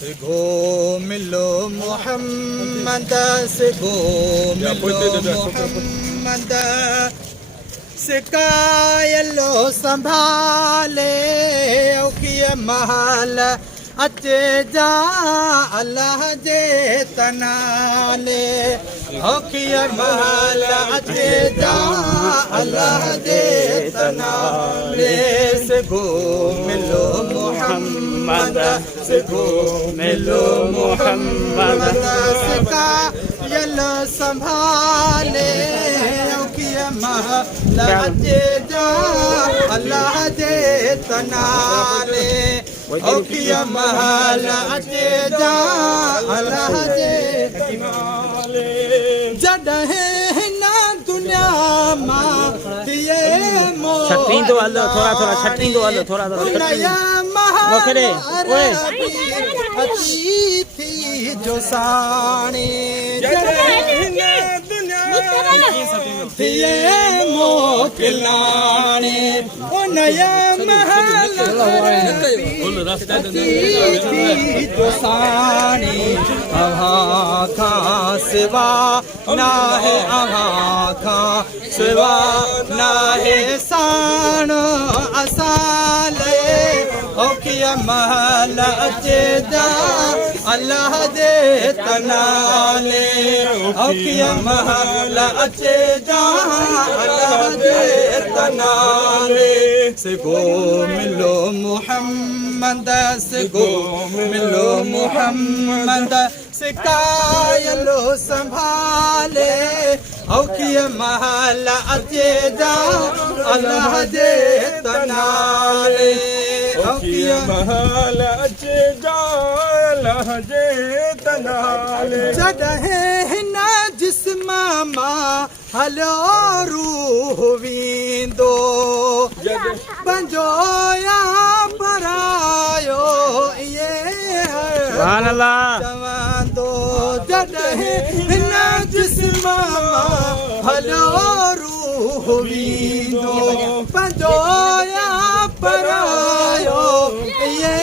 सिगो मिलो मोहम्मद सिगो मिलो मोहम्मद सिकायलो संभाले औखिय महल अचे जा अल्लाह जे तनाले औखिय महल अचे जा अल्लाह जे तनाले सिगो मिलो मोहम्मद सिगो मिलो मोहम्मद सिकायलो संभाले औखिय महल अचे जा अल्लाह जे तनाले औखिय महल अचे जा अल्लाह जे तनाले जॾहिं हिन दुनिया मां थिए मो छटींदो हलो थोड़ा थोड़ा छटींदो हलो थोड़ा थोड़ा मोखरे ओए अतिथि जो साणी जॾहिं दुनिया थिए मोकिलाणी उनया महल अतिथि जो साणी अव्हां खां सिवा नाहे अव्हां खां सिवा नाहे साण असां ले औखिय महल अचे जा अल्लाह जे तनाले औखिय महल अचे जा अल्लाह जे तनाले सिगो मिलो मोहम्मद सिगो मिलो मोहम्मद सिकायलो संभाले औखिय महल अचे जा अल्लाह जे तनाले औखिय महल अचे जा अल्लाह जे तनाले जॾहिं हिन जिस्म मां हलो रूह वेंदो पंहिंजो या परायो इहे सुभान अल्लाह चवंदो जॾहिं हिन जिस्म मां हलो रूह वेंदो पंहिंजो या परायो इहे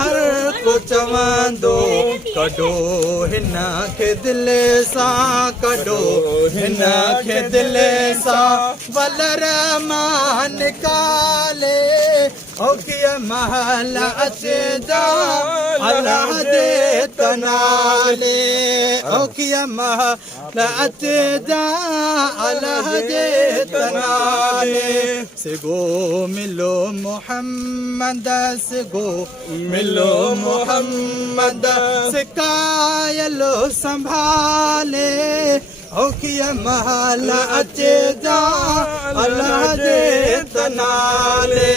हर को चवंदो कढो हिन खे दिल सां कढो हिन खे दिल सां वलर मां निकाले औखिय महल अचे जा अल्लाह जे तनाले औखिय महल अचे जा अल्लाह जे तनाले सिगो मिलो मोहम्मद सिगो मिलो मोहम्मद सिकायलो संभाले औखिय महल अचे जा अल्लाह जे तनाले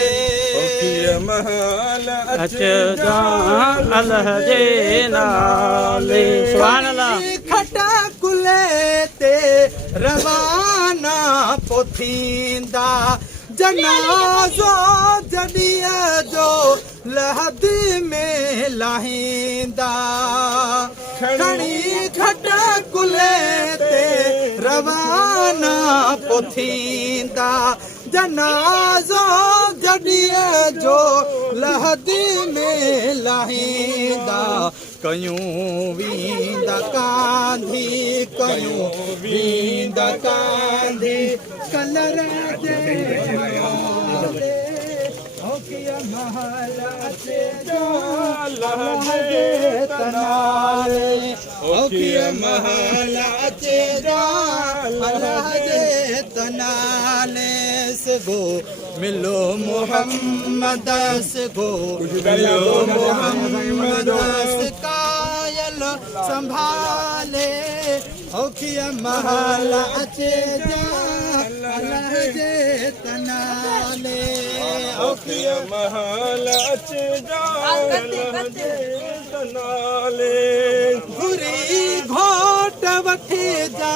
औखिय महल अचे जा अल्लाह जे नाले सुभान अल्लाह खटा कुले ते रवाना पोथींदा जनाज़ो जॾीअ जो लहद में लाहींदा खणी खटा कुले ते रवाना पोथींदा जनाज़ो जॾीअ जो लहद में लाहींदा कयूं वेंदा कांधी कयूं वेंदा कांधी कलर जे औखिय महल अचे जा अल्लाह जे तनाले औखिय महल अचे जा अल्लाह जे तनाले सिगो मिलो मोहम्मद सिगो मिलो मोहम्मद सिकायलो संभाले औखिय महल अचे जा अल्लाह जे तनाले औखिय महल अचे जा अल्लाह जे तनाले घुरी घोट वठी जा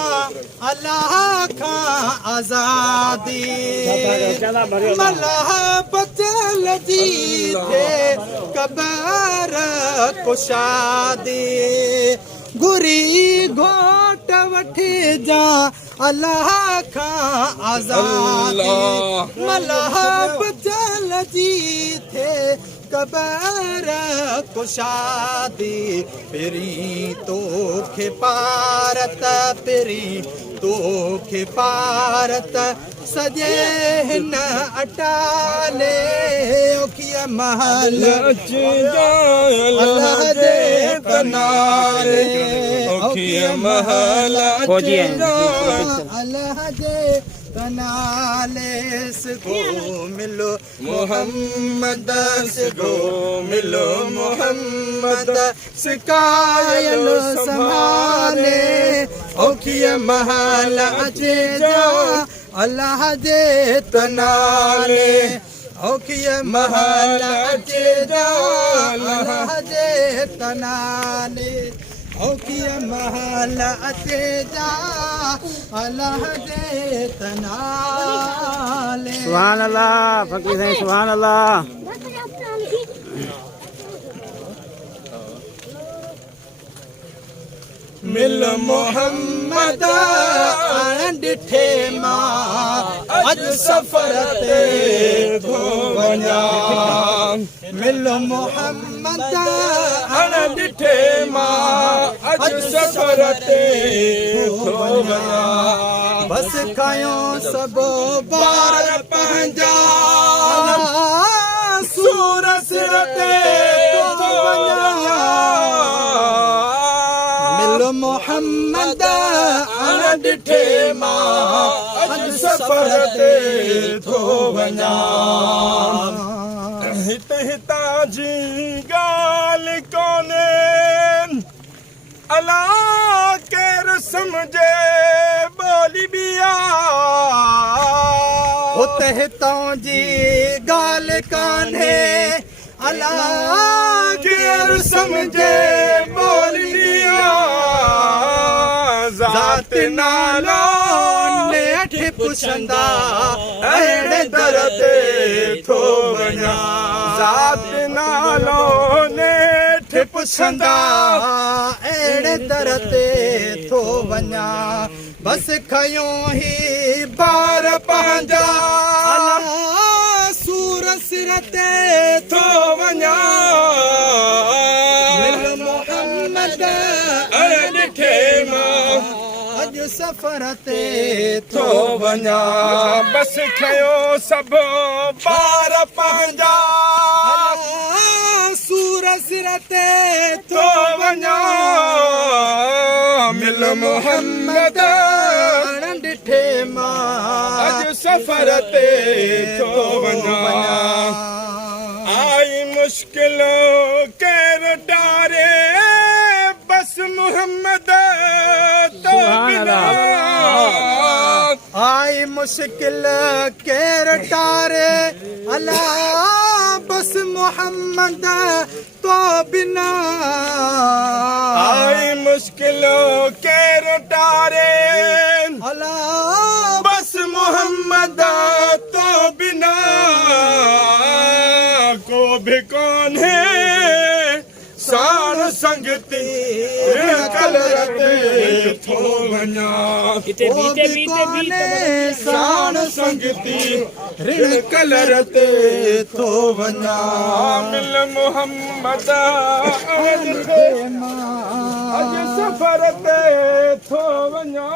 अल्लाह खां आज़ादी मलह बचल जी थे कबर कुशादी घुरी घोट वठी जा अल्लाह खां आज़ादी मलह बचल जी थे कबर कुशादी पेरी तोखे पारत पेरी तोखे पारत सजे हिन अटाले ओखिया महल अल्लाह जे कनाले ओखिया महल अल्लाह जे कनाले सगो मिलो मोहम्मद सगो मिलो मोहम्मद सिकायल संभाले ओखिया महल अचे जा अल्लाह जे तनाले ओखिया महल अचे जा अल्लाह जे तनाले ओखिया महल अचे जा अल्लाह जे तनाले सुभान अल्लाह फकीर साईं सुभान अल्लाह मिल मोहम्मद ॾिठे मां अज सफ़र ते थो वञा मिल मोहम्मद ॾिठे मां अज सफ़र ते थो वञा बस खयो सभु ॿार पंहिंजा सूर सिर ते थो वञा मोहम्मद ॾिठे मां अज सफ़र ते थो वञा हित हितां जी ॻाल्हि कोन्हे अला केरु सम्झे ॿोली बि हुते हितां जी ॻाल्हि कान्हे अला केरु सम्झे ॿोली ज़ात नालो नेठ पुछंदा अहिड़े दर ते थो वञा ज़ात नालो नेठ पुछंदा अहिड़े दर ते थो वञा बस खयो ही ॿार पंहिंजा सूर सिर ते थो वञा मोहम्मद ॾिठे मां अज सफ़र ते थो वञा बस खयो सभु ॿार पंहिंजा सूर सिर ते थो वञा मिल मोहम्मद ॾिठे मां अज सफ़र ते थो वञा आई मुश्किलों केरु डारे बस मोहम्मद तो बिना आई मुश्किल केरु टारे अला बस मोहम्मद तो बिना आई मुश्किलों केरु डारे अला बस मोहम्मद तो बिना को भी कौन है साण संगती कलर ते थो वञा साण संगती ऋण कलर ते थो वञा मिल मोहम्मद अज सफ़र ते थो वञा